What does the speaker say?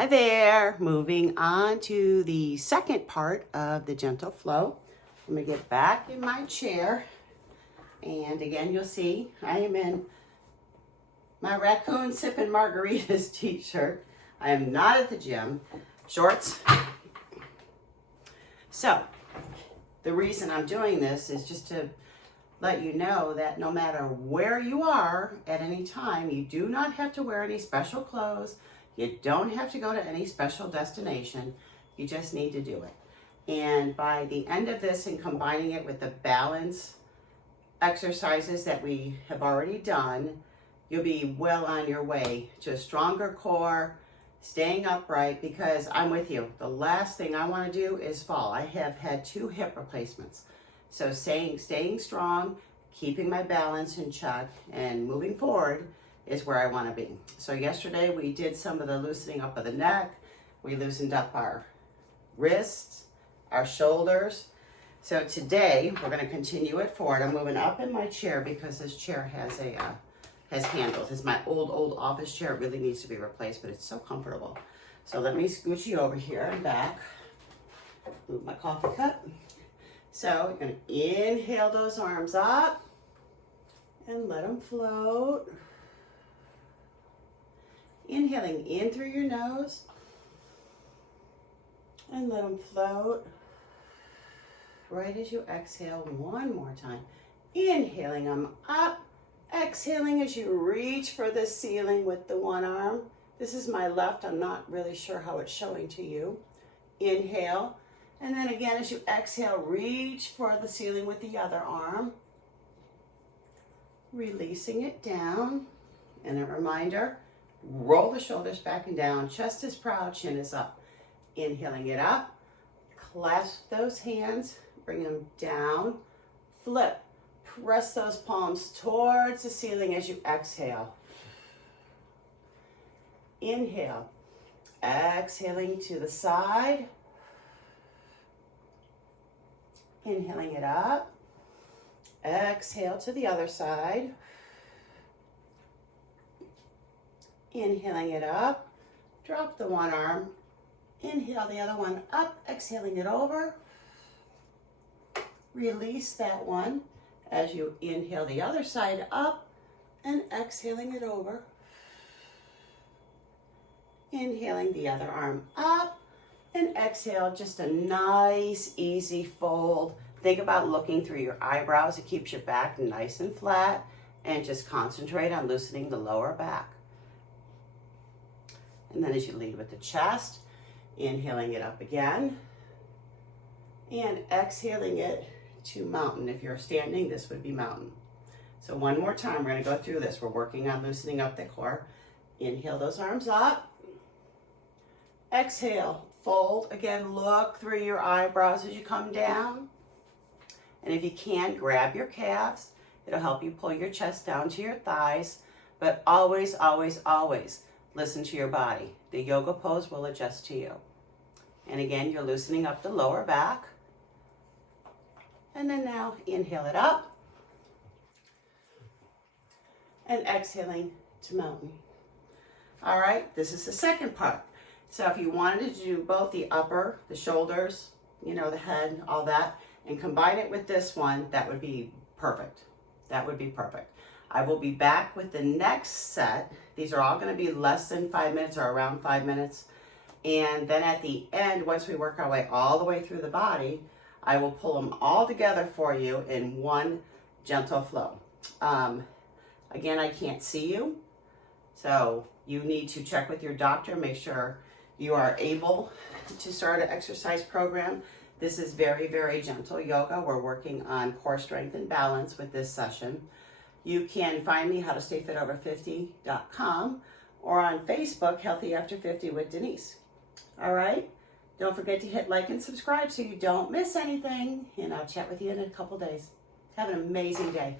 Hi there, moving on to the second part of the gentle flow. I'm gonna get back in my chair. And again, you'll see I am in my raccoon sipping margaritas t-shirt. I am not at the gym, shorts. So the reason I'm doing this is just to let you know that no matter where you are at any time, you do not have to wear any special clothes. You don't have to go to any special destination. You just need to do it. And by the end of this and combining it with the balance exercises that we have already done, you'll be well on your way to a stronger core, staying upright, because I'm with you. The last thing I want to do is fall. I have had 2 hip replacements. So staying strong, keeping my balance in check, and moving forward is where I want to be. So yesterday we did some of the loosening up of the neck. We loosened up our wrists, our shoulders. So today we're going to continue it forward. I'm moving up in my chair because this chair has handles. It's my old office chair. It really needs to be replaced, but it's so comfortable. So let me scooch you over here and back. Move my coffee cup. So you're going to inhale those arms up and let them float. Inhaling in through your nose and let them float. Right as you exhale, one more time. Inhaling them up, exhaling as you reach for the ceiling with the one arm. This is my left. I'm not really sure how it's showing to you. Inhale. And then again, as you exhale, reach for the ceiling with the other arm. Releasing it down. And a reminder, roll the shoulders back and down. Chest is proud, chin is up. Inhaling it up. Clasp those hands. Bring them down. Flip. Press those palms towards the ceiling as you exhale. Inhale. Exhaling to the side. Inhaling it up. Exhale to the other side. Inhaling it up. Drop the one arm. Inhale the other one up. Exhaling it over. Release that one as you inhale the other side up and exhaling it over. Inhaling the other arm up. And exhale, just a nice, easy fold. Think about looking through your eyebrows. It keeps your back nice and flat. And just concentrate on loosening the lower back. And then as you lead with the chest, inhaling it up again. And exhaling it to mountain. If you're standing, this would be mountain. So one more time, we're going to go through this. We're working on loosening up the core. Inhale those arms up. Exhale. Fold. Again, look through your eyebrows as you come down. And if you can, grab your calves. It'll help you pull your chest down to your thighs. But always, always, always listen to your body. The yoga pose will adjust to you. And again, you're loosening up the lower back. And then now, inhale it up. And exhaling to mountain. All right, this is the second part. So if you wanted to do both the upper, the shoulders, you know, the head, all that, and combine it with this one, that would be perfect. That would be perfect. I will be back with the next set. These are all going to be less than 5 minutes or around 5 minutes. And then at the end, once we work our way all the way through the body, I will pull them all together for you in one gentle flow. Again, I can't see you. So you need to check with your doctor, make sure you are able to start an exercise program. This is very, very gentle yoga. We're working on core strength and balance with this session. You can find me howtostayfitover50.com or on Facebook, Healthy After 50 with Denise. All right? Don't forget to hit like and subscribe so you don't miss anything. And I'll chat with you in a couple days. Have an amazing day.